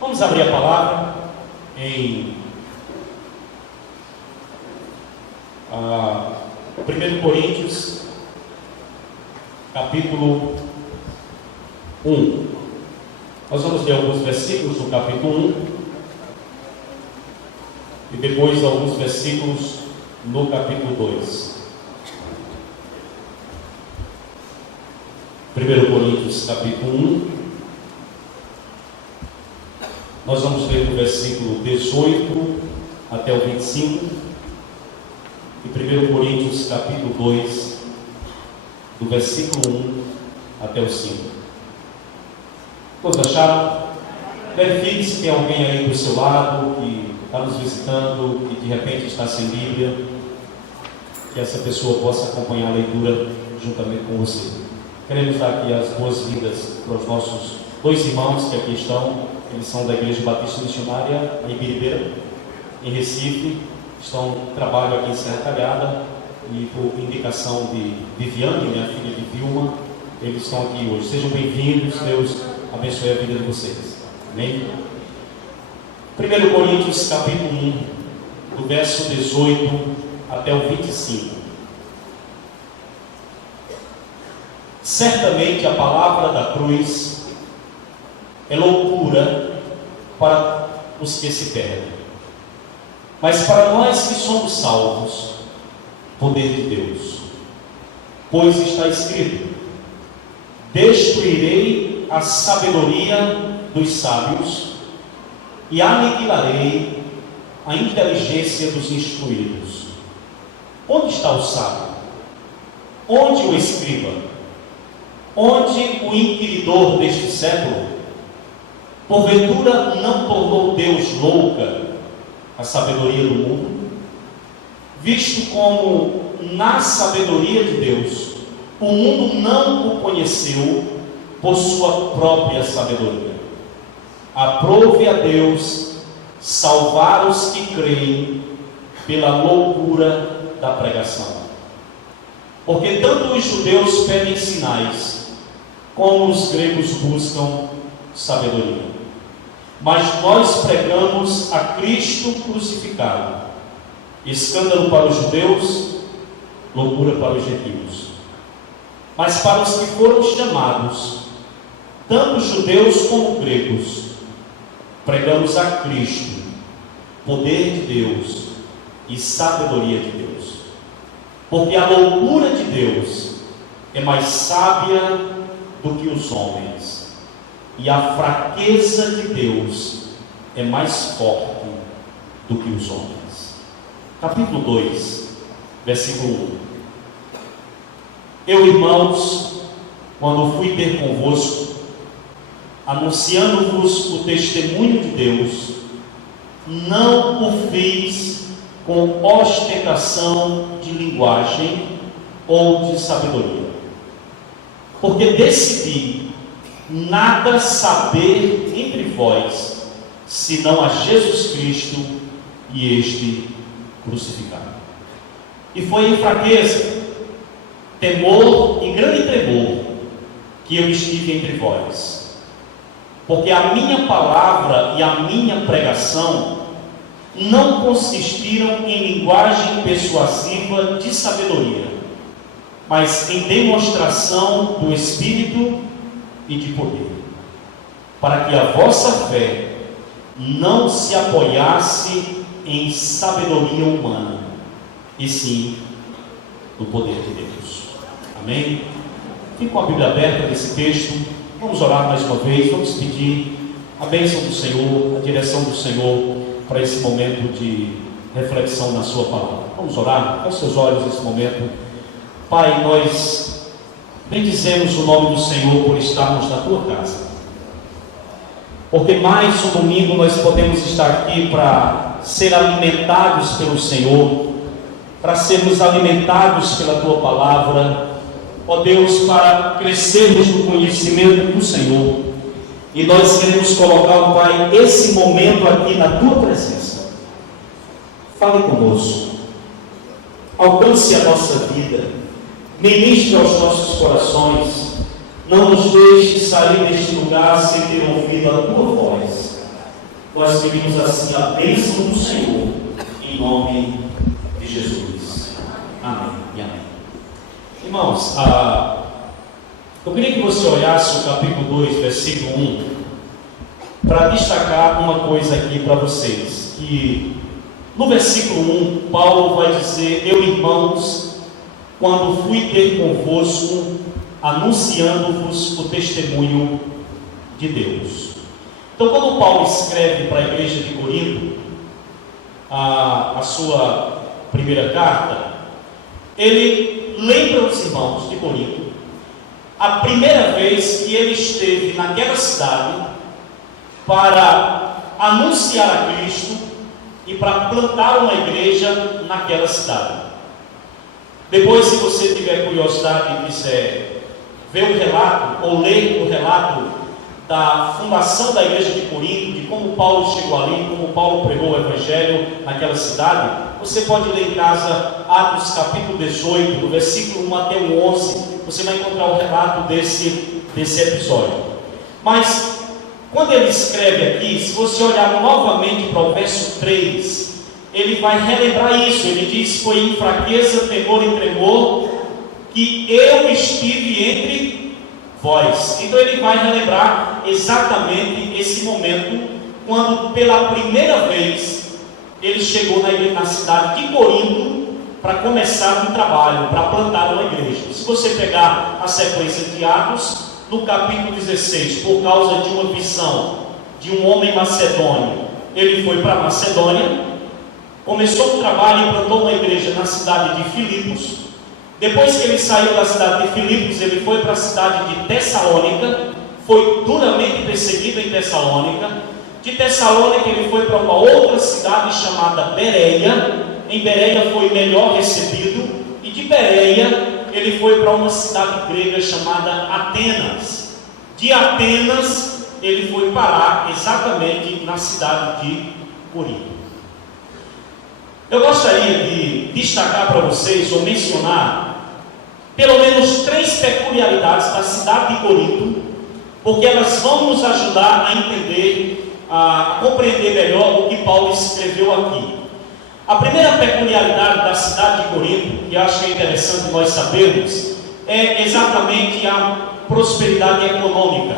Vamos abrir a palavra em 1 Coríntios, capítulo 1. Nós vamos ler alguns versículos do capítulo 1 e depois alguns versículos no capítulo 2. 1 Coríntios, capítulo 1. Nós vamos ler do versículo 18 até o 25, e 1 Coríntios capítulo 2, do versículo 1 até o 5. Todos acharam? Verifique se tem alguém aí do seu lado que está nos visitando, que de repente está sem Bíblia, que essa pessoa possa acompanhar a leitura juntamente com você. Queremos dar aqui as boas-vindas para os nossos dois irmãos que aqui estão. Eles são da Igreja Batista Missionária em Ibiribeira, em Recife. Estão em trabalho aqui em Serra Talhada, e por indicação de Viviane, minha filha de Vilma, eles estão aqui hoje. Sejam bem-vindos, Deus abençoe a vida de vocês. Amém? 1 Coríntios capítulo 1, do verso 18 até o 25. Certamente a palavra da cruz é loucura para os que se perdem, mas para nós que somos salvos, poder de Deus. Pois está escrito: destruirei a sabedoria dos sábios e aniquilarei a inteligência dos instruídos. Onde está o sábio? Onde o escriba? Onde o inquiridor deste século? Porventura não tornou Deus louca a sabedoria do mundo? Visto como na sabedoria de Deus o mundo não o conheceu por sua própria sabedoria. Aprove a Deus salvar os que creem pela loucura da pregação. Porque tanto os judeus pedem sinais, como os gregos buscam sabedoria. Mas nós pregamos a Cristo crucificado, escândalo para os judeus, loucura para os gentios. Mas para os que foram chamados, tanto judeus como gregos, pregamos a Cristo, poder de Deus e sabedoria de Deus. Porque a loucura de Deus é mais sábia do que os homens, e a fraqueza de Deus é mais forte do que os homens. Capítulo 2, versículo 1. Eu, irmãos, quando fui ter convosco, anunciando-vos o testemunho de Deus, não o fiz com ostentação de linguagem ou de sabedoria, porque decidi nada saber entre vós, senão a Jesus Cristo e este crucificado. E foi em fraqueza, temor e grande tremor que eu estive entre vós, porque a minha palavra e a minha pregação não consistiram em linguagem persuasiva de sabedoria, mas em demonstração do Espírito e de poder, para que a vossa fé não se apoiasse em sabedoria humana, e sim no poder de Deus. Amém? Fique com a Bíblia aberta nesse texto. Vamos orar mais uma vez. Vamos pedir a bênção do Senhor, a direção do Senhor para esse momento de reflexão na sua palavra. Vamos orar. Feche seus olhos nesse momento. Pai, nós bendizemos o nome do Senhor por estarmos na tua casa, porque mais um domingo nós podemos estar aqui para ser alimentados pelo Senhor, para sermos alimentados pela tua palavra, ó Deus, para crescermos no conhecimento do Senhor. E nós queremos colocar, ó Pai, esse momento aqui na tua presença. Fale conosco, alcance a nossa vida, ministre aos nossos corações, não nos deixe sair deste lugar sem ter ouvido a tua voz. Nós pedimos assim a bênção do Senhor, em nome de Jesus. Amém e amém. Irmãos, eu queria que você olhasse o capítulo 2, versículo 1, para destacar uma coisa aqui para vocês, que no versículo 1, Paulo vai dizer: eu, irmãos, quando fui ter convosco, anunciando-vos o testemunho de Deus. Então, quando Paulo escreve para a igreja de Corinto a sua primeira carta, ele lembra os irmãos de Corinto a primeira vez que ele esteve naquela cidade para anunciar a Cristo e para plantar uma igreja naquela cidade. Depois, se você tiver curiosidade e quiser ver o relato, ou ler o relato da fundação da igreja de Corinto, de como Paulo chegou ali, como Paulo pregou o evangelho naquela cidade, você pode ler em casa Atos capítulo 18, do versículo 1 até o 11, você vai encontrar o relato desse episódio. Mas, quando ele escreve aqui, se você olhar novamente para o verso 3, ele vai relembrar isso. Ele diz: foi em fraqueza, temor e tremor que eu estive entre vós. Então ele vai relembrar exatamente esse momento, quando pela primeira vez ele chegou na cidade de Corinto para começar um trabalho, para plantar uma igreja. Se você pegar a sequência de Atos, no capítulo 16, por causa de uma visão de um homem macedônio, ele foi para Macedônia, começou um trabalho e plantou uma igreja na cidade de Filipos. Depois que ele saiu da cidade de Filipos, ele foi para a cidade de Tessalônica, foi duramente perseguido em Tessalônica. De Tessalônica ele foi para uma outra cidade chamada Bereia. Em Bereia foi melhor recebido, e de Bereia ele foi para uma cidade grega chamada Atenas. De Atenas ele foi parar exatamente na cidade de Corinto. Eu gostaria de destacar para vocês, ou mencionar, pelo menos 3 peculiaridades da cidade de Corinto, porque elas vão nos ajudar a entender, a compreender melhor o que Paulo escreveu aqui. A primeira peculiaridade da cidade de Corinto, que acho que é interessante nós sabermos, é exatamente a prosperidade econômica.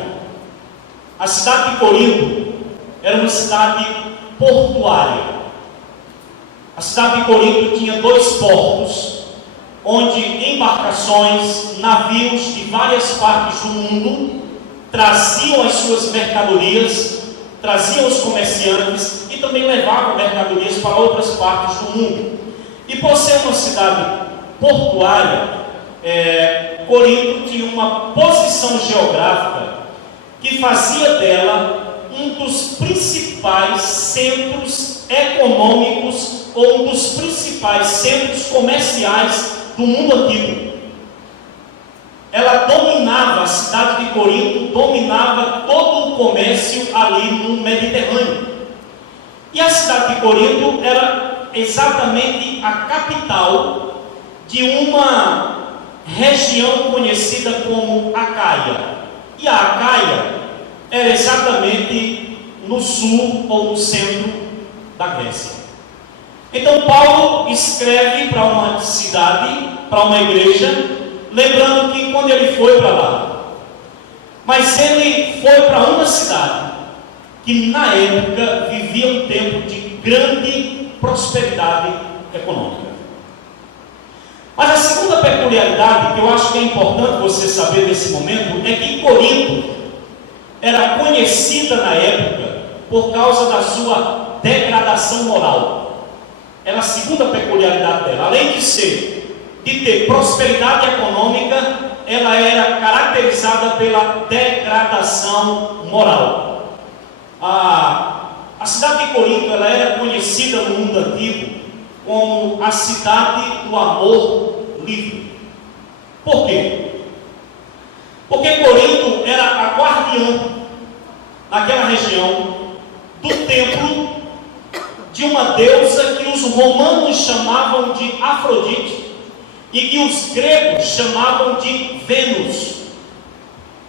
A cidade de Corinto era uma cidade portuária. A cidade de Corinto tinha 2 portos, onde embarcações, navios de várias partes do mundo traziam as suas mercadorias, traziam os comerciantes e também levavam mercadorias para outras partes do mundo. E por ser uma cidade portuária, Corinto tinha uma posição geográfica que fazia dela um dos principais centros econômicos ou um dos principais centros comerciais do mundo antigo. Ela dominava, a cidade de Corinto dominava todo o comércio ali no Mediterrâneo. E a cidade de Corinto era exatamente a capital de uma região conhecida como Acaia. E a Acaia era exatamente no sul ou no centro da Grécia. Então Paulo escreve para uma cidade, para uma igreja, lembrando que quando ele foi para lá, mas ele foi para uma cidade que na época vivia um tempo de grande prosperidade econômica. Mas a segunda peculiaridade que eu acho que é importante você saber nesse momento é que Corinto era conhecida na época por causa da sua degradação moral. Era a segunda peculiaridade dela. Além de ter prosperidade econômica, ela era caracterizada pela degradação moral. A cidade de Corinto ela era conhecida no mundo antigo como a cidade do amor livre. Por quê? Porque Corinto era a guardiã naquela região do templo de uma deusa que os romanos chamavam de Afrodite e que os gregos chamavam de Vênus.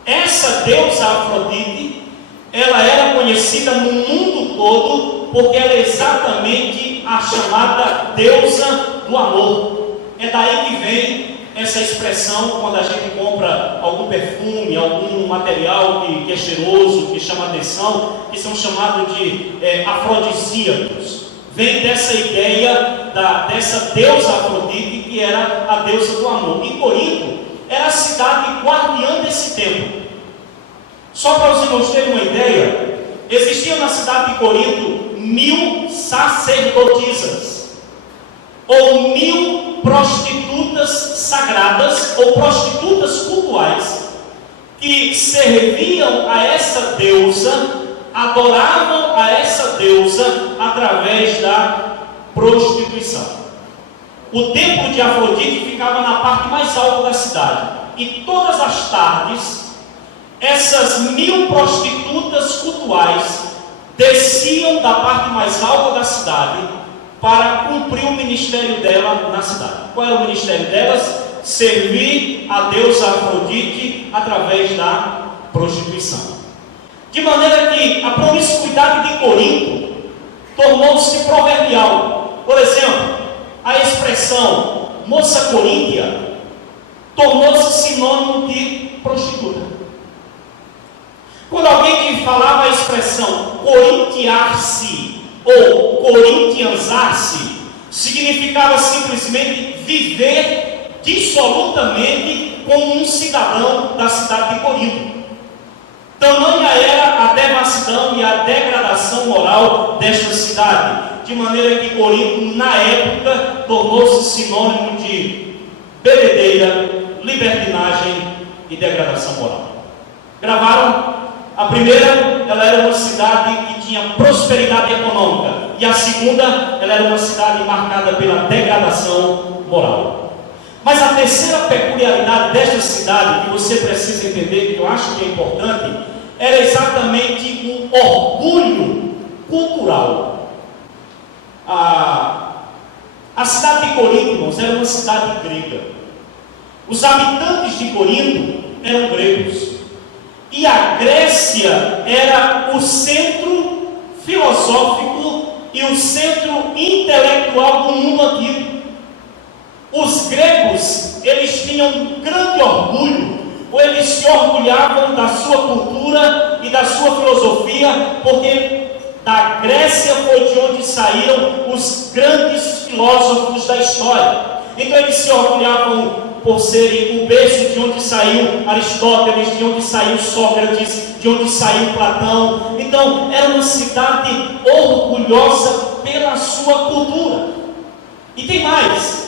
Essa deusa Afrodite, ela era conhecida no mundo todo porque ela é exatamente a chamada deusa do amor. É daí que vem essa expressão quando a gente compra algum perfume, algum material que é cheiroso, que chama atenção, que são chamados de afrodisíacos. Vem dessa ideia dessa deusa Afrodite, que era a deusa do amor. E Corinto era a cidade guardiã desse templo. Só para os irmãos terem uma ideia, existiam na cidade de Corinto 1000 sacerdotisas, ou 1000 prostitutas sagradas, ou prostitutas cultuais, que serviam a essa deusa, adoravam a essa deusa através da prostituição. O templo de Afrodite ficava na parte mais alta da cidade, e todas as tardes, essas 1000 prostitutas cultuais desciam da parte mais alta da cidade para cumprir o ministério dela na cidade. Qual era o ministério delas? Servir a deusa Afrodite através da prostituição. De maneira que a promiscuidade de Corinto tornou-se proverbial. Por exemplo, a expressão moça coríntia tornou-se sinônimo de prostituta. Quando alguém falava a expressão corintiar-se ou corintianzar-se, significava simplesmente viver dissolutamente como um cidadão da cidade de Corinto. Tamanha era a devassidão e a degradação moral desta cidade, de maneira que Corinto, na época, tornou-se sinônimo de bebedeira, libertinagem e degradação moral. Gravaram? A primeira, ela era uma cidade que tinha prosperidade econômica, e a segunda, ela era uma cidade marcada pela degradação moral. Mas a terceira peculiaridade desta cidade, que você precisa entender, que eu acho que é importante, era exatamente o orgulho cultural. A cidade de Corinto, irmãos, era uma cidade grega. Os habitantes de Corinto eram gregos. E a Grécia era o centro filosófico e o centro intelectual do mundo antigo. Os gregos, eles tinham um grande orgulho, ou eles se orgulhavam da sua cultura e da sua filosofia, porque da Grécia foi de onde saíram os grandes filósofos da história. Então eles se orgulhavam por serem o berço de onde saiu Aristóteles, de onde saiu Sócrates, de onde saiu Platão. Então, era uma cidade orgulhosa pela sua cultura. E tem mais.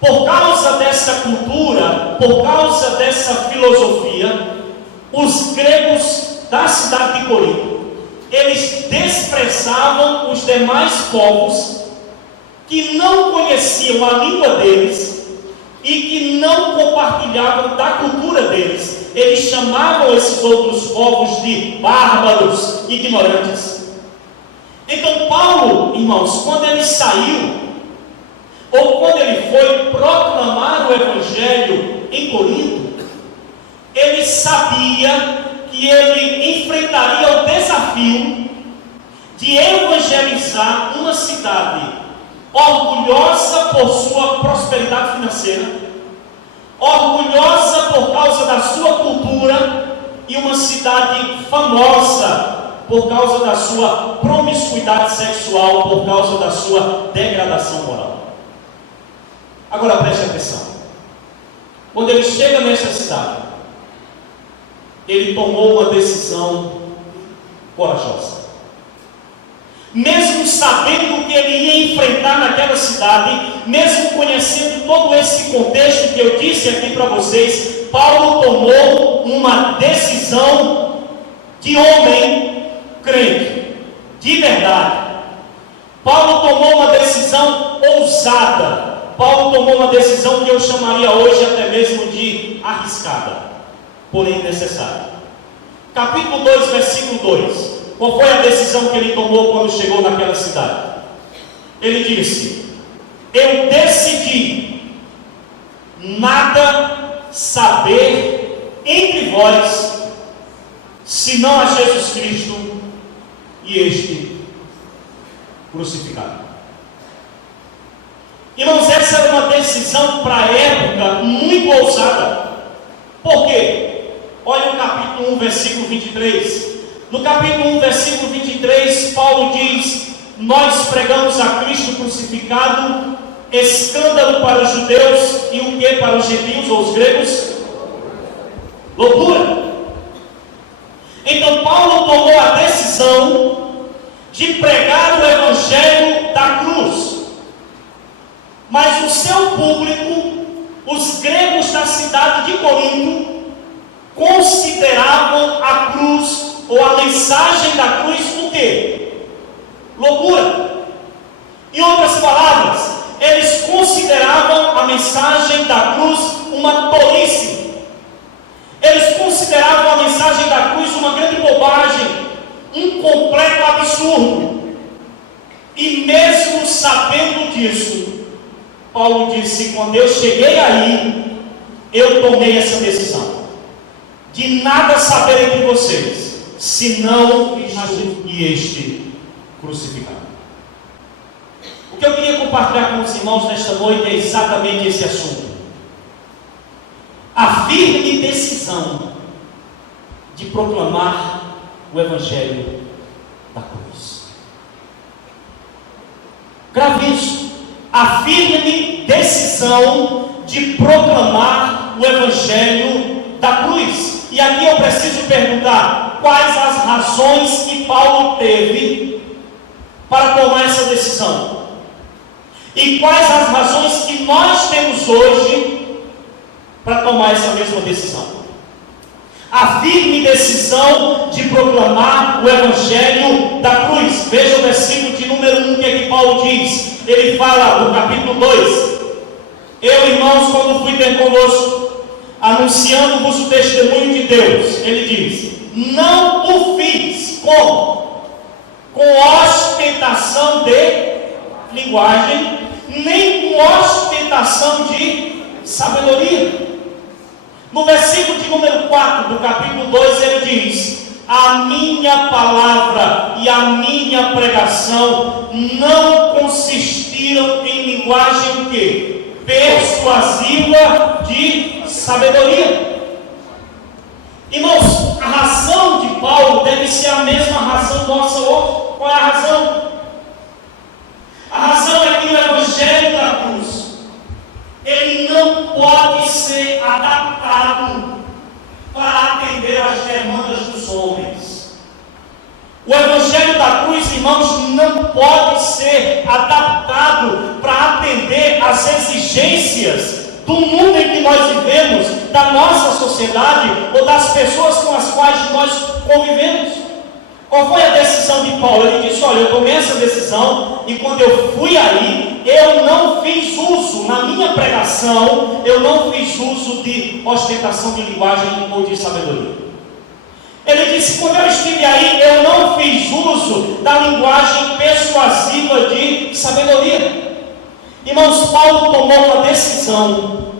Por causa dessa cultura, por causa dessa filosofia, os gregos da cidade de Corinto, eles desprezavam os demais povos que não conheciam a língua deles e que não compartilhavam da cultura deles. Eles chamavam esses outros povos de bárbaros, ignorantes. Então Paulo, irmãos, quando ele saiu, ou quando ele foi proclamar o Evangelho em Corinto, ele sabia que ele enfrentaria o desafio de evangelizar uma cidade orgulhosa por sua prosperidade financeira, orgulhosa por causa da sua cultura, e uma cidade famosa por causa da sua promiscuidade sexual, por causa da sua degradação moral. Agora preste atenção. Quando ele chega nessa cidade, ele tomou uma decisão corajosa. Mesmo sabendo que ele ia enfrentar naquela cidade, mesmo conhecendo todo esse contexto que eu disse aqui para vocês, Paulo tomou uma decisão de homem crente, de verdade. Paulo tomou uma decisão ousada. Paulo tomou uma decisão que eu chamaria hoje até mesmo de arriscada, porém necessária. Capítulo 2, versículo 2. Qual foi a decisão que ele tomou quando chegou naquela cidade? Ele disse: eu decidi nada saber entre vós, senão a Jesus Cristo e este crucificado. Irmãos, essa era uma decisão para a época muito ousada. Por quê? Olha o capítulo 1, versículo 23. No capítulo 1, versículo 23, Paulo diz: nós pregamos a Cristo crucificado, escândalo para os judeus e o que para os gentios ou os gregos? Loucura. Então Paulo tomou a decisão de pregar o evangelho da cruz. Mas o seu público, os gregos da cidade de Corinto, consideravam a cruz ou a mensagem da cruz o quê? Loucura. Em outras palavras, eles consideravam a mensagem da cruz uma tolice. Eles consideravam a mensagem da cruz uma grande bobagem, um completo absurdo. E mesmo sabendo disso, Paulo disse: quando eu cheguei aí, eu tomei essa decisão de nada saber entre vocês, senão Cristo e este crucificado. O que eu queria compartilhar com os irmãos nesta noite é exatamente esse assunto. A firme decisão de proclamar o evangelho da cruz. Grave isso. A firme decisão de proclamar o evangelho da cruz. E aqui eu preciso perguntar: quais as razões que Paulo teve para tomar essa decisão? E quais as razões que nós temos hoje para tomar essa mesma decisão? A firme decisão de proclamar o evangelho da cruz. Veja o versículo de número 1, que é que Paulo diz. Ele fala no capítulo 2: eu, irmãos, quando fui ter convosco, anunciando-vos o testemunho de Deus, ele diz: não o fiz como? Com ostentação de linguagem, nem com ostentação de sabedoria. No versículo de número 4 do capítulo 2, ele diz: a minha palavra e a minha pregação não consistiram em linguagem o quê? Persuasiva de sabedoria. Irmãos, a razão de Paulo deve ser a mesma razão nossa hoje. Qual é a razão? A razão é que o evangelho da cruz, ele não pode ser adaptado para atender às demandas dos homens. O evangelho da cruz, irmãos, não pode ser adaptado para atender às exigências do mundo em que nós vivemos, da nossa sociedade ou das pessoas com as quais nós convivemos. Qual foi a decisão de Paulo? Ele disse: olha, eu tomei essa decisão e quando eu fui aí, eu não fiz uso, na minha pregação, eu não fiz uso de ostentação de linguagem ou de sabedoria. Ele disse: quando eu estive aí, eu não fiz uso da linguagem persuasiva de sabedoria. Irmãos, Paulo tomou uma decisão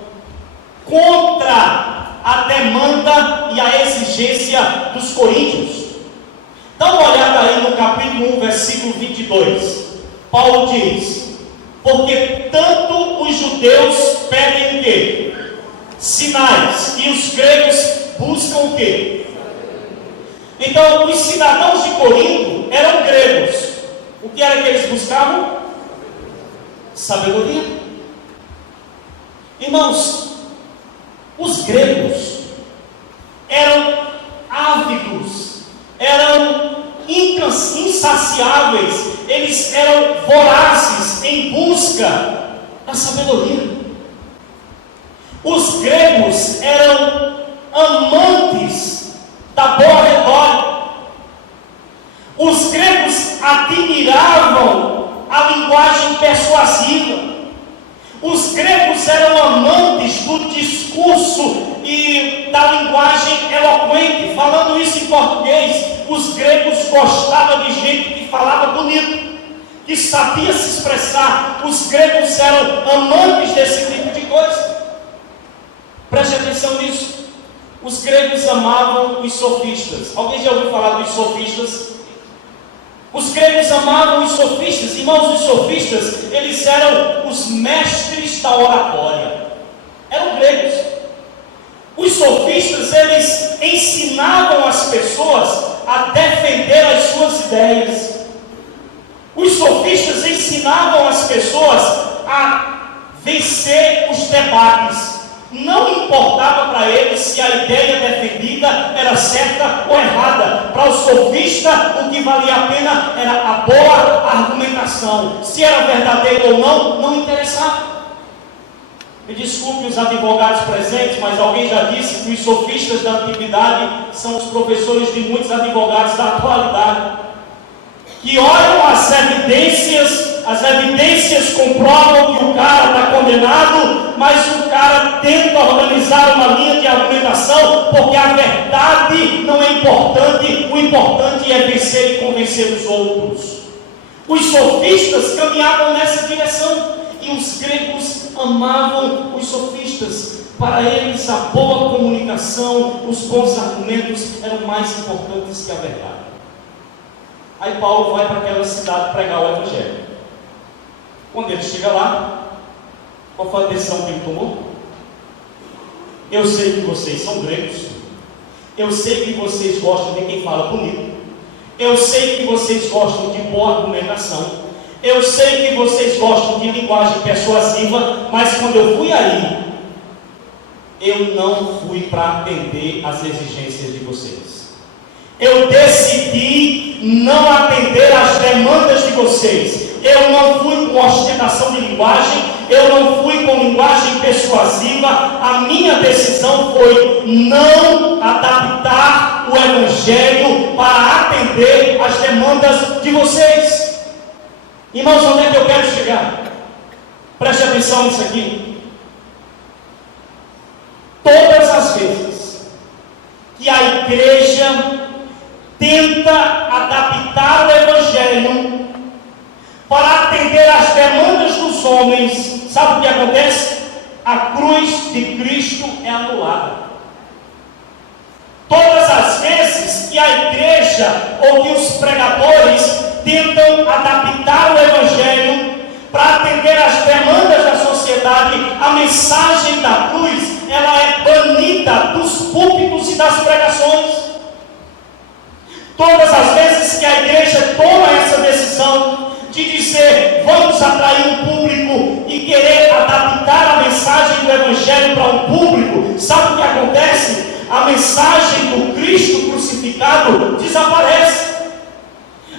contra a demanda e a exigência dos coríntios. Dá uma olhada aí no capítulo 1, versículo 22. Paulo diz: porque tanto os judeus pedem o quê? Sinais, e os gregos buscam o quê? Então, os cidadãos de Corinto eram gregos. O que era que eles buscavam? Sabedoria. Irmãos, os gregos eram ávidos, eram insaciáveis, eles eram vorazes em busca da sabedoria. Os gregos eram amantes da boa retórica. Os gregos admiravam a linguagem persuasiva. Os gregos eram amantes do discurso e da linguagem eloquente. Falando isso em português, os gregos gostavam de gente que falava bonito, que sabia se expressar. Os gregos eram amantes desse tipo de coisa. Preste atenção nisso. Os gregos amavam os sofistas. Alguém já ouviu falar dos sofistas? Os gregos amavam os sofistas. Irmãos, os sofistas, eles eram os mestres da oratória. Eram gregos. Os sofistas, eles ensinavam as pessoas a defender as suas ideias. Os sofistas ensinavam as pessoas a vencer os debates. Não importava para eles se a ideia defendida era certa ou errada. Para o sofista, o que valia a pena era a boa argumentação. Se era verdadeiro ou não, não interessava. Me desculpe os advogados presentes, mas alguém já disse que os sofistas da antiguidade são os professores de muitos advogados da atualidade, que olham as evidências comprovam que o cara está condenado, mas o cara tenta organizar uma linha de argumentação, porque a verdade não é importante, o importante é vencer e convencer os outros. Os sofistas caminhavam nessa direção, e os gregos amavam os sofistas. Para eles a boa comunicação, os bons argumentos eram mais importantes que a verdade. Aí Paulo vai para aquela cidade pregar o Evangelho. Quando ele chega lá, qual foi a decisão que ele tomou? Eu sei que vocês são gregos, eu sei que vocês gostam de quem fala bonito, eu sei que vocês gostam de boa argumentação, eu sei que vocês gostam de linguagem persuasiva, mas quando eu fui aí, eu não fui para atender às exigências de vocês. Eu decidi não atender às demandas de vocês. Eu não fui com ostentação de linguagem, eu não fui com linguagem persuasiva. A minha decisão foi não adaptar o Evangelho para atender às demandas de vocês. Irmãos, onde é que eu quero chegar? Preste atenção nisso aqui. Todas as vezes que a igreja tenta adaptar o Evangelho para atender às demandas dos homens, sabe o que acontece? A cruz de Cristo é anulada. Todas as vezes que a igreja ou que os pregadores tentam adaptar o Evangelho para atender às demandas da sociedade, a mensagem da cruz, ela é banida dos púlpitos e das pregações. Todas as vezes que a igreja toma essa decisão de dizer, vamos atrair um público e querer adaptar a mensagem do Evangelho para um público, sabe o que acontece? A mensagem do Cristo crucificado desaparece.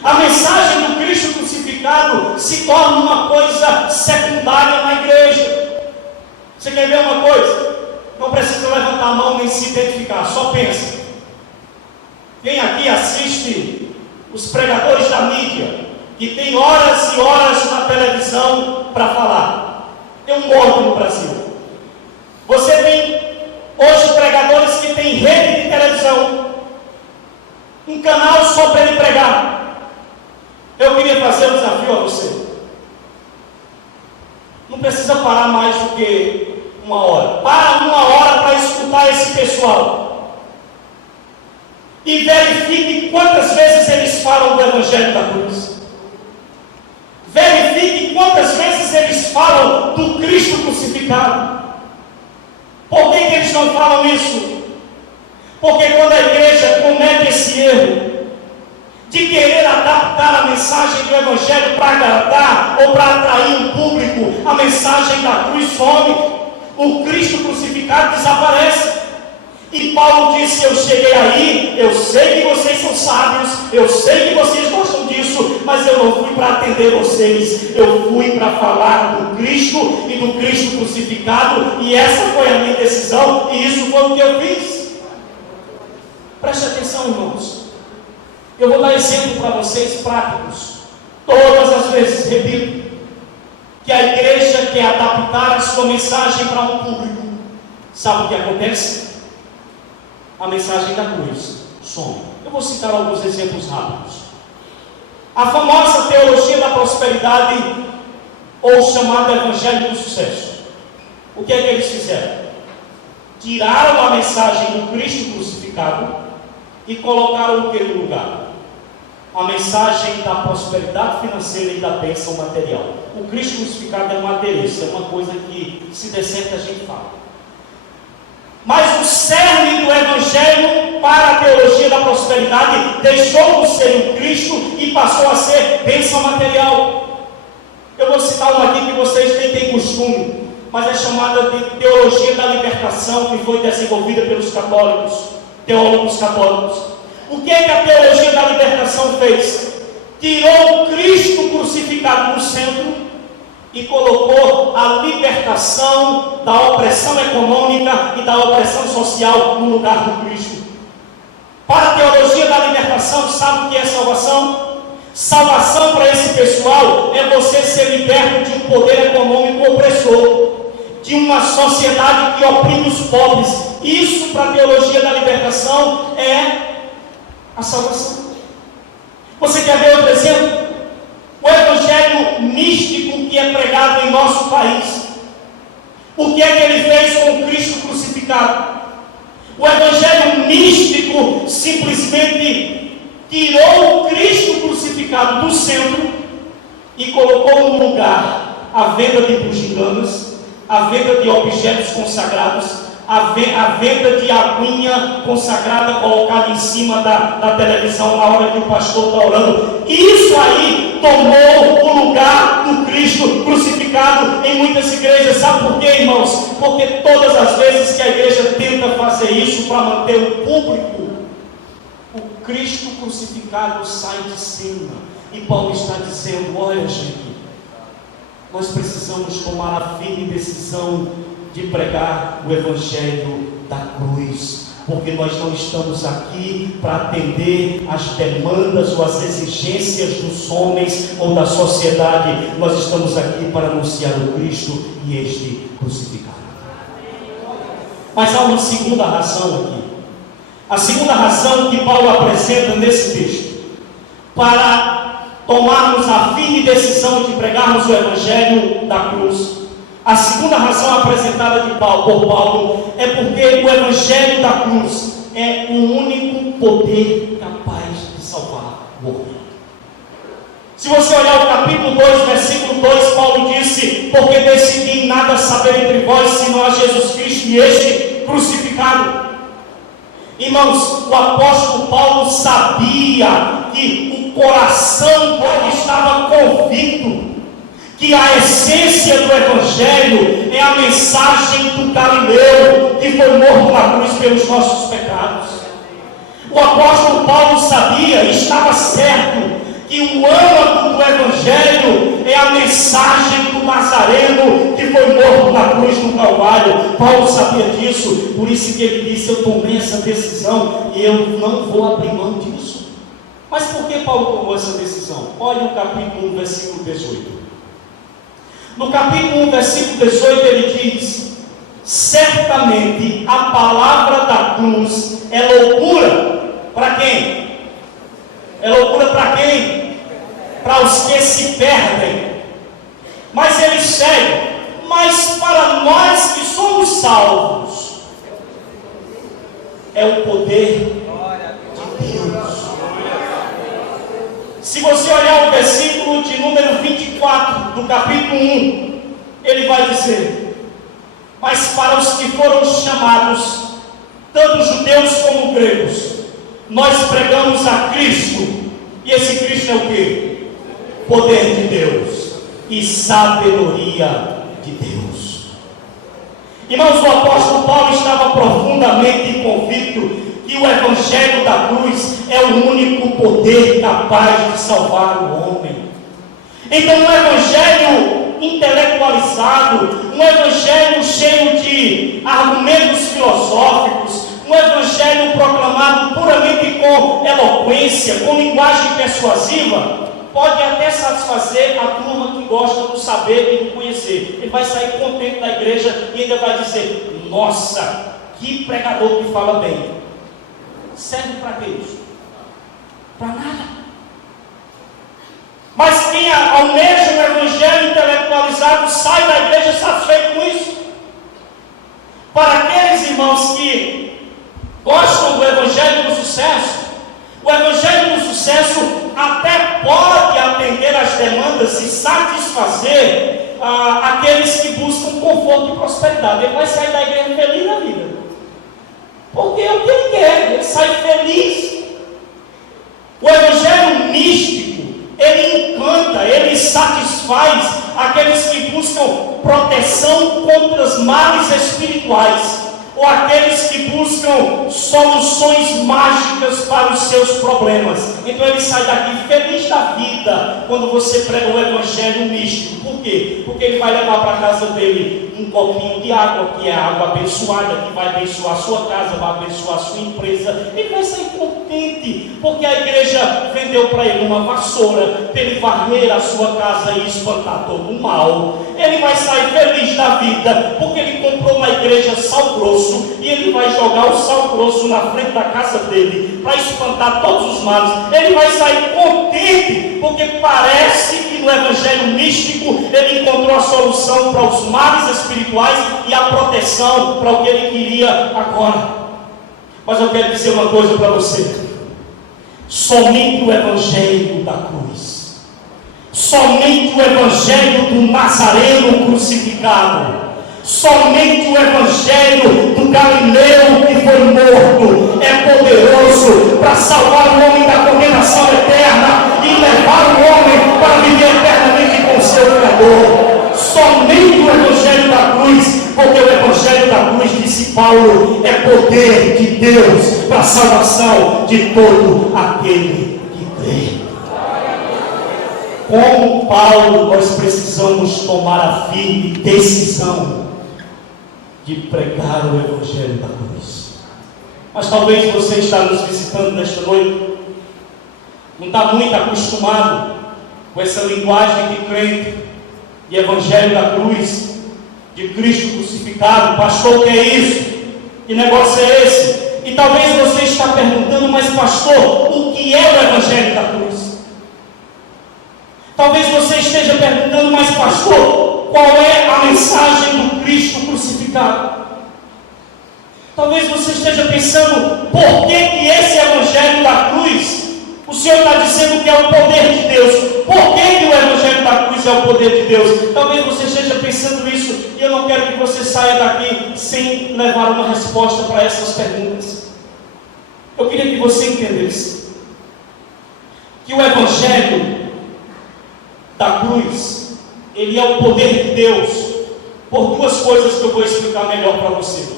A mensagem do Cristo crucificado se torna uma coisa secundária na igreja. Você quer ver uma coisa? Não precisa levantar a mão nem se identificar, só pensa. Quem aqui assiste os pregadores da mídia, que tem horas e horas na televisão para falar? Tem um monte no Brasil. Você tem hoje pregadores que têm rede de televisão, um canal só para ele pregar. Eu queria fazer um desafio a você. Não precisa parar mais do que uma hora. Para uma hora para escutar esse pessoal. E verifique quantas vezes eles falam do Evangelho da cruz. Verifique quantas vezes eles falam do Cristo crucificado. Por que eles não falam isso? Porque quando a igreja comete esse erro de querer adaptar a mensagem do Evangelho para agradar ou para atrair um público, a mensagem da cruz some, o Cristo crucificado desaparece. E Paulo disse, eu cheguei aí, eu sei que vocês são sábios, eu sei que vocês gostam disso, mas eu não fui para atender vocês, eu fui para falar do Cristo e do Cristo crucificado, e essa foi a minha decisão, e isso foi o que eu fiz. Preste atenção, irmãos. Eu vou dar exemplo para vocês práticos. Todas as vezes, repito, que a igreja quer adaptar a sua mensagem para um público, sabe o que acontece? A mensagem da cruz some. Eu vou citar alguns exemplos rápidos. A famosa teologia da prosperidade, ou chamado evangelho do sucesso. O que é que eles fizeram? Tiraram a mensagem do Cristo crucificado e colocaram o que no lugar? A mensagem da prosperidade financeira e da bênção material. O Cristo crucificado é um adereço, é uma coisa que se der certo a gente fala. Mas o cerne do Evangelho para a teologia da prosperidade deixou de ser o Cristo e passou a ser bênção material. Eu vou citar uma aqui que vocês nem têm costume, mas é chamada de teologia da libertação, que foi desenvolvida pelos católicos, teólogos católicos. O que é que a teologia da libertação fez? Tirou o Cristo crucificado do centro e colocou a libertação da opressão econômica e da opressão social no lugar do Cristo. Para a teologia da libertação, sabe o que é salvação? Salvação para esse pessoal é você ser liberto de um poder econômico opressor, de uma sociedade que oprime os pobres. Isso para a teologia da libertação é a salvação. Você quer ver outro exemplo? O evangelho místico que é pregado em nosso país. O que é que ele fez com o Cristo crucificado? O evangelho místico simplesmente tirou o Cristo crucificado do centro e colocou no lugar a venda de bugigangas, a venda de objetos consagrados, a venda de aguinha consagrada colocada em cima da televisão na hora que o pastor está orando. Isso aí tomou o lugar do Cristo crucificado em muitas igrejas. Sabe por quê, irmãos? Porque todas as vezes que a igreja tenta fazer isso para manter o público, o Cristo crucificado sai de cena. E Paulo está dizendo: olha, gente, nós precisamos tomar a firme decisão de pregar o evangelho da cruz, porque nós não estamos aqui para atender às demandas ou às exigências dos homens ou da sociedade. Nós estamos aqui para anunciar o Cristo e este crucificado. Mas há uma segunda razão aqui. A segunda razão que Paulo apresenta nesse texto para tomarmos a firme decisão de pregarmos o evangelho da cruz. A segunda razão apresentada por Paulo é porque o evangelho da cruz é o único poder capaz de salvar o homem. Se você olhar o capítulo 2, versículo 2, Paulo disse: porque decidi nada saber entre vós, senão a Jesus Cristo e este crucificado. Irmãos, o apóstolo Paulo sabia que o coração dele estava convicto que a essência do evangelho é a mensagem do Galileu que foi morto na cruz pelos nossos pecados. O apóstolo Paulo sabia, estava certo, que o âmago do evangelho é a mensagem do Nazareno que foi morto na cruz do Calvário. Paulo sabia disso, por isso que ele disse: eu tomei essa decisão e eu não vou abrir mão disso. Mas por que Paulo tomou essa decisão? Olha o capítulo 1, versículo 18. No capítulo 1, versículo 18, ele diz: certamente a palavra da cruz é loucura para quem? É loucura para quem? Para os que se perdem. Mas ele segue: mas para nós que somos salvos, é o poder de Deus. Se você olhar o versículo de número 24 do capítulo 1, ele vai dizer: mas para os que foram chamados, tanto judeus como gregos, nós pregamos a Cristo. E esse Cristo é o quê? Poder de Deus e sabedoria de Deus. Irmãos, o apóstolo Paulo estava profundamente convicto que o evangelho da cruz é o único poder capaz de salvar o homem. Então, um evangelho intelectualizado, um evangelho cheio de argumentos filosóficos, um evangelho proclamado puramente com eloquência, com linguagem persuasiva, pode até satisfazer a turma que gosta do saber e do conhecer. Ele vai sair contente da igreja e ainda vai dizer: nossa, que pregador que fala bem. Serve para quê isso? Para nada. Mas quem almeja o evangelho intelectualizado sai da igreja satisfeito com isso. Para aqueles irmãos que gostam do evangelho do sucesso, o evangelho do sucesso até pode atender às demandas e satisfazer aqueles que buscam conforto e prosperidade. Ele vai sair da igreja feliz na vida, porque é o que ele quer, ele sai feliz. O evangelho místico, ele encanta, ele satisfaz aqueles que buscam proteção contra os males espirituais, ou aqueles que buscam soluções mágicas para os seus problemas. Então ele sai daqui feliz da vida quando você prega o evangelho místico. Por quê? Porque ele vai levar para a casa dele um copinho de água, que é água abençoada, que vai abençoar a sua casa, vai abençoar a sua empresa. Ele vai sair contente, porque a igreja vendeu para ele uma vassoura, para ele varrer a sua casa e espantar todo o mal. Ele vai sair feliz da vida, porque ele comprou na igreja sal grosso, e ele vai jogar o sal grosso na frente da casa dele, para espantar todos os males. Ele vai sair contente, porque parece que no evangelho místico ele encontrou a solução para os males espirituais e a proteção para o que ele queria agora. Mas eu quero dizer uma coisa para você: somente o evangelho da cruz, somente o evangelho do Nazareno crucificado, somente o evangelho do Galileu que foi morto é poderoso para salvar o homem da condenação eterna e levar o homem para viver eternamente com o seu Criador. Somente o evangelho da cruz, porque o evangelho da cruz, disse Paulo, é poder de Deus para a salvação de todo aquele que crê. Como Paulo, nós precisamos tomar a firme decisão de pregar o evangelho da cruz. Mas talvez você está nos visitando nesta noite, não está muito acostumado com essa linguagem de crente, de evangelho da cruz, de Cristo crucificado. Pastor, o que é isso? Que negócio é esse? E talvez você está perguntando: mas pastor, o que é o evangelho da cruz? Talvez você esteja perguntando: mas pastor, qual é a mensagem do Cristo crucificado? Talvez você esteja pensando: por que esse evangelho da cruz, o Senhor está dizendo que é o poder de Deus? Por que o evangelho da cruz é o poder de Deus? Talvez você esteja pensando isso, e eu não quero que você saia daqui sem levar uma resposta para essas perguntas. Eu queria que você entendesse que o evangelho da cruz, ele é o poder de Deus por duas coisas que eu vou explicar melhor para você.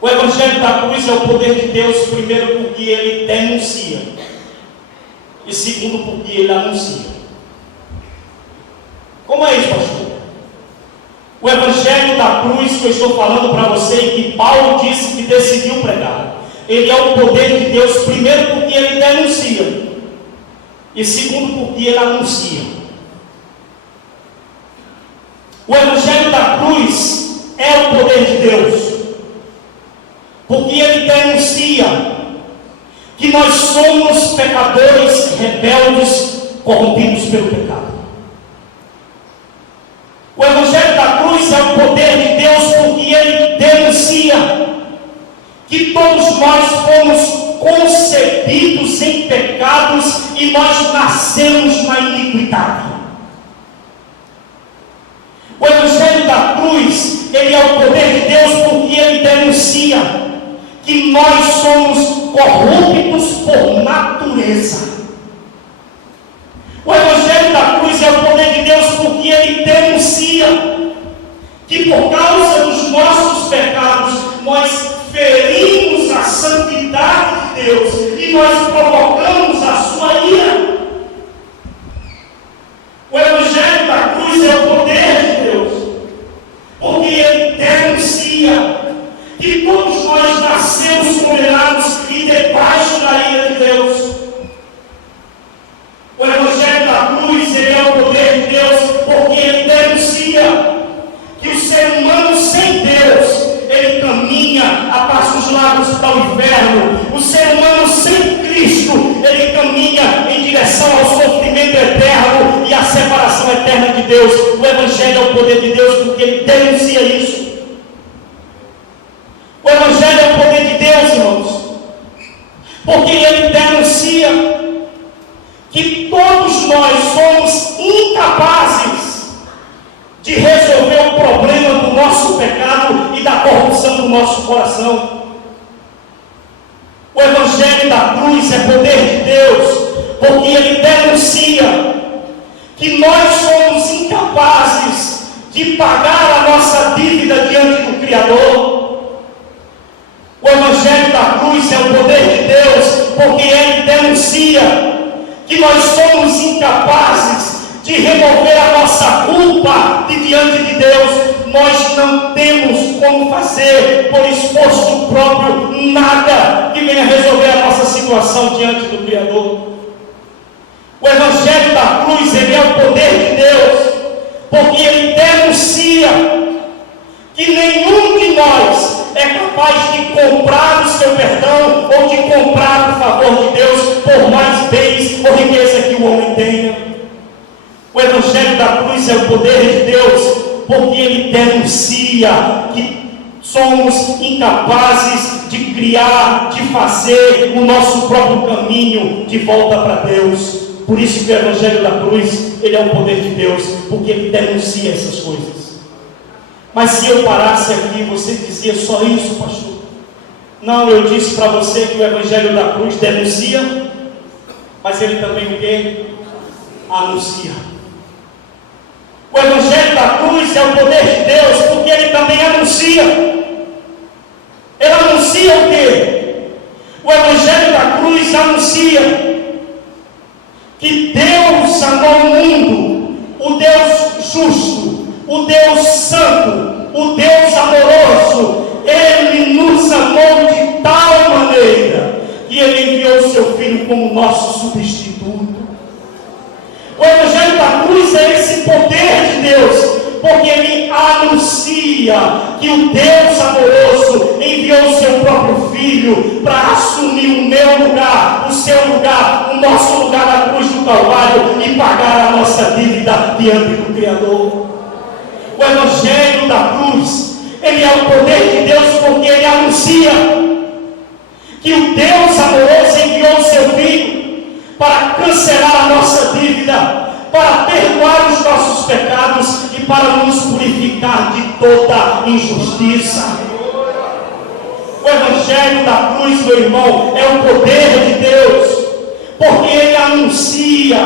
O evangelho da cruz é o poder de Deus, primeiro porque ele denuncia, e segundo porque ele anuncia. Como é isso, pastor? O evangelho da cruz que eu estou falando para você e que Paulo disse que decidiu pregar, ele é o poder de Deus, primeiro porque ele denuncia, e segundo porque ele anuncia. O evangelho da cruz é o poder de Deus, porque ele denuncia que nós somos pecadores, rebeldes, corrompidos pelo pecado. O evangelho da cruz é o poder de Deus, porque ele denuncia que todos nós fomos concebidos em pecados e nós nascemos na iniquidade. O evangelho da cruz, ele é o poder de Deus, porque ele denuncia que nós somos corruptos por natureza. O evangelho da cruz é o poder de Deus, porque ele denuncia que por causa dos nossos pecados nós ferimos a santidade de Deus e nós provocamos a sua ira. O evangelho da cruz é o poder de Deus, porque ele denuncia que todos nós nascemos condenados e debaixo da ira de Deus. O evangelho da cruz, ele é o poder de Deus, porque ele denuncia que o ser humano sem Deus, ele caminha a passos largos para o inferno. O ser humano sem Cristo, ele caminha em direção ao sofrimento eterno. salvação eterna de Deus. O Evangelho é o poder de Deus, porque ele denuncia isso. O Evangelho é o poder de Deus, irmãos, porque ele denuncia que todos nós somos incapazes de resolver o problema do nosso pecado e da corrupção do nosso coração. O Evangelho da cruz é poder de Deus, porque ele denuncia que nós somos incapazes de pagar a nossa dívida diante do Criador. O Evangelho da cruz é o poder de Deus, porque ele denuncia que nós somos incapazes de remover a nossa culpa de diante de Deus. Nós não temos como fazer, por esforço próprio, nada que venha resolver a nossa situação diante do Criador. O Evangelho da cruz, ele é o poder de Deus, porque ele denuncia que nenhum de nós é capaz de comprar o seu perdão ou de comprar o favor de Deus por mais bens ou riqueza que o homem tenha. O Evangelho da cruz é o poder de Deus, porque ele denuncia que somos incapazes de criar, de fazer o nosso próprio caminho de volta para Deus. Por isso que o Evangelho da cruz, ele é o poder de Deus, porque ele denuncia essas coisas. Mas se eu parasse aqui, você dizia só isso, pastor? Não, eu disse para você que o Evangelho da cruz denuncia, mas ele também o quê? Anuncia. O Evangelho da cruz é o poder de Deus, porque ele também anuncia. Ele anuncia o quê? O Evangelho da cruz anuncia que Deus amou o mundo, o Deus justo, o Deus santo, o Deus amoroso. Ele nos amou de tal maneira que ele enviou o seu Filho como nosso substituto. O Evangelho da cruz é esse poder de Deus, porque ele anuncia que o Deus amoroso enviou o seu próprio Filho para assumir o meu lugar, o seu lugar, o nosso lugar na cruz do Calvário e pagar a nossa dívida diante do Criador. O Evangelho da cruz, ele é o poder de Deus, porque ele anuncia que o Deus amoroso enviou o seu Filho para cancelar a nossa dívida, para perdoar os nossos pecados e para nos purificar de toda injustiça. O Evangelho da cruz, meu irmão, é o poder de Deus, porque ele anuncia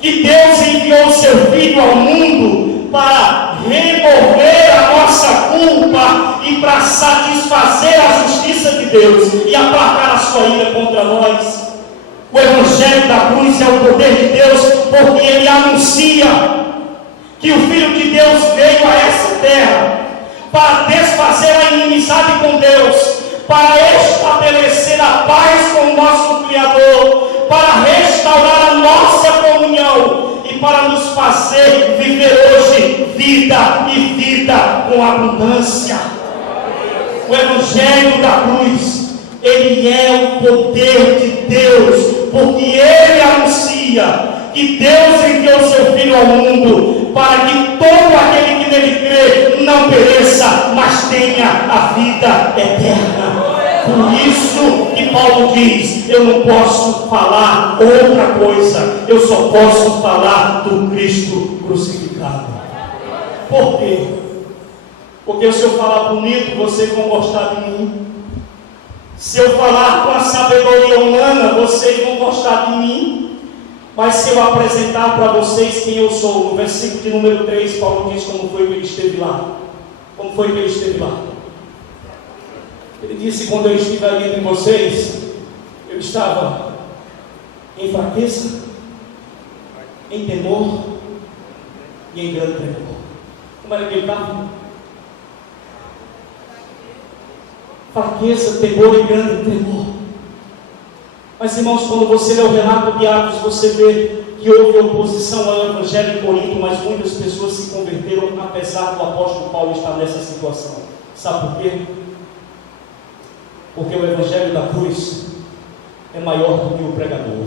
que Deus enviou o seu Filho ao mundo para remover a nossa culpa e para satisfazer a justiça de Deus e aplacar a sua ira contra nós. O Evangelho da cruz é o poder de Deus, porque ele anuncia que o Filho de Deus veio a essa terra para desfazer a inimizade com Deus, para estabelecer a paz com o nosso Criador, para restaurar a nossa comunhão e para nos fazer viver hoje vida e vida com abundância. O Evangelho da cruz, ele é o poder de Deus, porque ele anuncia que Deus enviou seu Filho ao mundo para que todo aquele que nele crê não pereça, mas tenha a vida eterna. Por isso que Paulo diz: eu não posso falar outra coisa, eu só posso falar do Cristo crucificado. Por quê? Porque se eu falar bonito, vocês vão gostar de mim. Se eu falar com a sabedoria humana, vocês vão gostar de mim. Mas se eu apresentar para vocês quem eu sou, no versículo de número 3, Paulo diz como foi que ele esteve lá. Como foi que ele esteve lá? Ele disse: quando eu estive ali entre vocês, eu estava em fraqueza, em temor e em grande tremor. Como era que ele estava? Fraqueza, temor e grande tremor. Mas, irmãos, quando você lê o relato de Atos, você vê que houve oposição ao Evangelho em Corinto, mas muitas pessoas se converteram, apesar do apóstolo Paulo estar nessa situação. Sabe por quê? Porque o Evangelho da cruz é maior do que o pregador.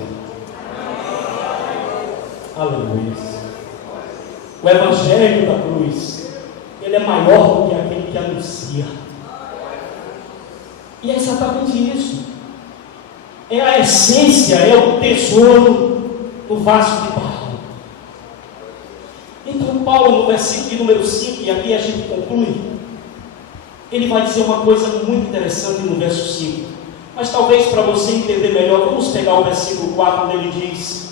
Aleluia. O Evangelho da cruz, ele é maior do que aquele que anuncia. E é exatamente isso. É a essência, é o tesouro do vaso de barro. Então Paulo, no versículo de número 5, e aqui a gente conclui, ele vai dizer uma coisa muito interessante no verso 5. Mas talvez para você entender melhor, vamos pegar o versículo 4, onde ele diz: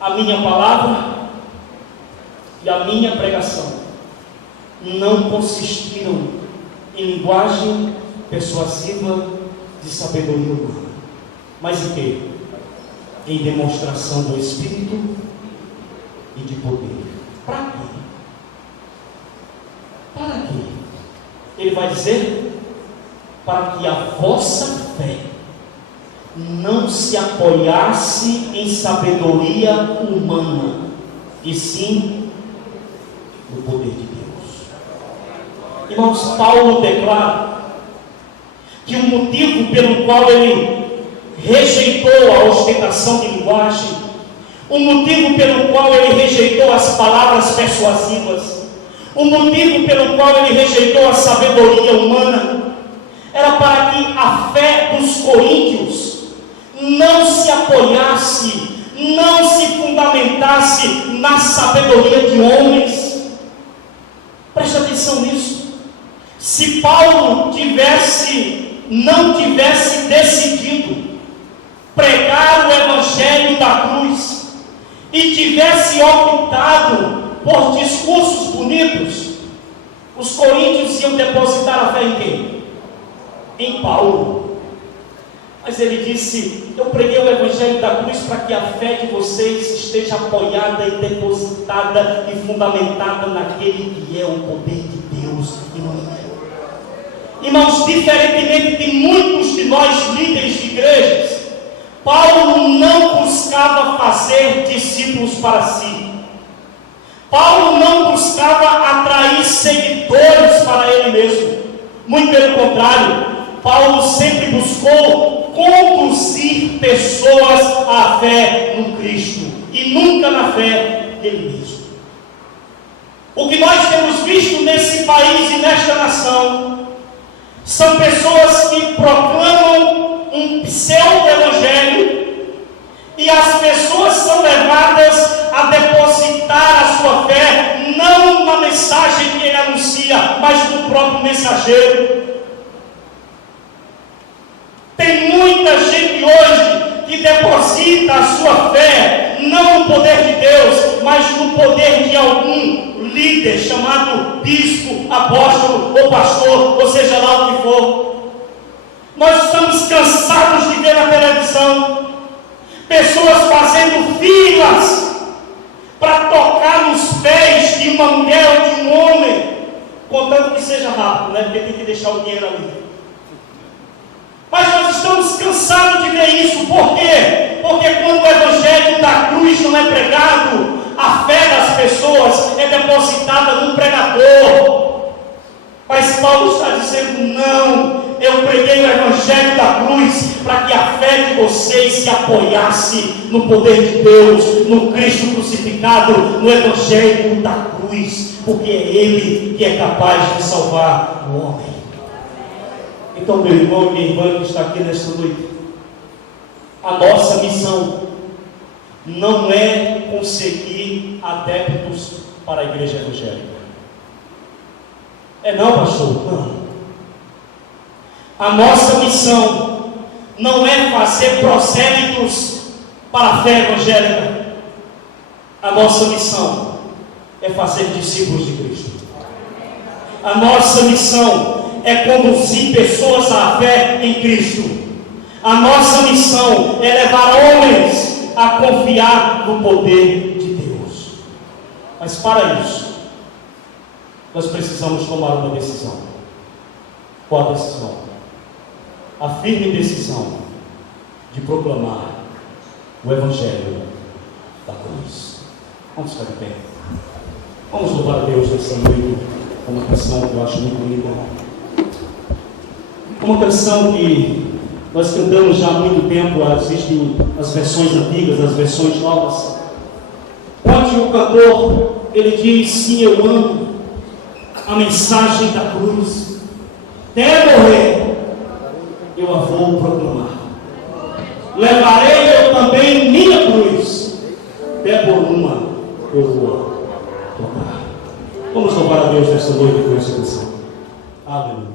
a minha palavra e a minha pregação não consistiram em linguagem persuasiva de sabedoria humana, mas em quê? Em demonstração do Espírito e de poder. Para quê? Para quê? Ele vai dizer: para que a vossa fé não se apoiasse em sabedoria humana, e sim no poder de Deus. Irmãos, Paulo declara que o motivo pelo qual ele rejeitou a ostentação de linguagem, o motivo pelo qual ele rejeitou as palavras persuasivas, o motivo pelo qual ele rejeitou a sabedoria humana, era para que a fé dos coríntios não se apoiasse, não se fundamentasse na sabedoria de homens. Preste atenção nisso. Se Paulo não tivesse decidido pregar o Evangelho da cruz e tivesse optado por discursos bonitos, os coríntios iam depositar a fé em quem? Em Paulo. Mas ele disse: eu preguei o Evangelho da cruz para que a fé de vocês esteja apoiada e depositada e fundamentada naquele que é o poder de Deus e não é. Irmãos, diferentemente de muitos de nós líderes de igrejas, Paulo não buscava fazer discípulos para si. Paulo não buscava atrair seguidores para ele mesmo. Muito pelo contrário, Paulo sempre buscou conduzir pessoas à fé no Cristo e nunca na fé dele mesmo. O que nós temos visto nesse país e nesta nação são pessoas que proclamam um pseudo-evangelho e as pessoas são levadas a depositar a sua fé não na mensagem que ele anuncia, mas no próprio mensageiro. Tem muita gente hoje que deposita a sua fé não no poder de Deus, mas no poder de algum líder chamado bispo, apóstolo ou pastor, ou seja lá o que for. Nós estamos cansados de ver na televisão pessoas fazendo filas para tocar nos pés de uma mulher ou de um homem, contanto que seja rápido, né? Porque tem que deixar o dinheiro ali. Mas nós estamos cansados de ver isso. Por quê? Porque quando o Evangelho da cruz não é pregado, a fé das pessoas é depositada no pregador. Mas Paulo está dizendo: não, eu preguei o Evangelho da cruz para que a fé de vocês se apoiasse no poder de Deus, no Cristo crucificado, no Evangelho da cruz, porque é Ele que é capaz de salvar o homem. Então, meu irmão e minha irmã que está aqui nesta noite, a nossa missão não é conseguir adeptos para a igreja evangélica. É não, pastor? Não. A nossa missão não é fazer prosélitos para a fé evangélica. A nossa missão é fazer discípulos de Cristo. A nossa missão é conduzir pessoas à fé em Cristo. A nossa missão é levar homens a confiar no poder de Deus. Mas para isso, nós precisamos tomar uma decisão. Qual a decisão? A firme decisão de proclamar o Evangelho da cruz. Vamos ficar de pé. Vamos louvar a Deus nessa noite com uma canção que eu acho muito linda. Uma canção que nós cantamos já há muito tempo. Existem as versões antigas, as versões novas. Quando onde o cantor, ele diz: sim, eu amo a mensagem da cruz. Até morrer, eu a vou proclamar. Levarei eu também minha cruz, até por uma eu vou tocar. Vamos louvar a Deus nesta noite com essa canção. Aleluia.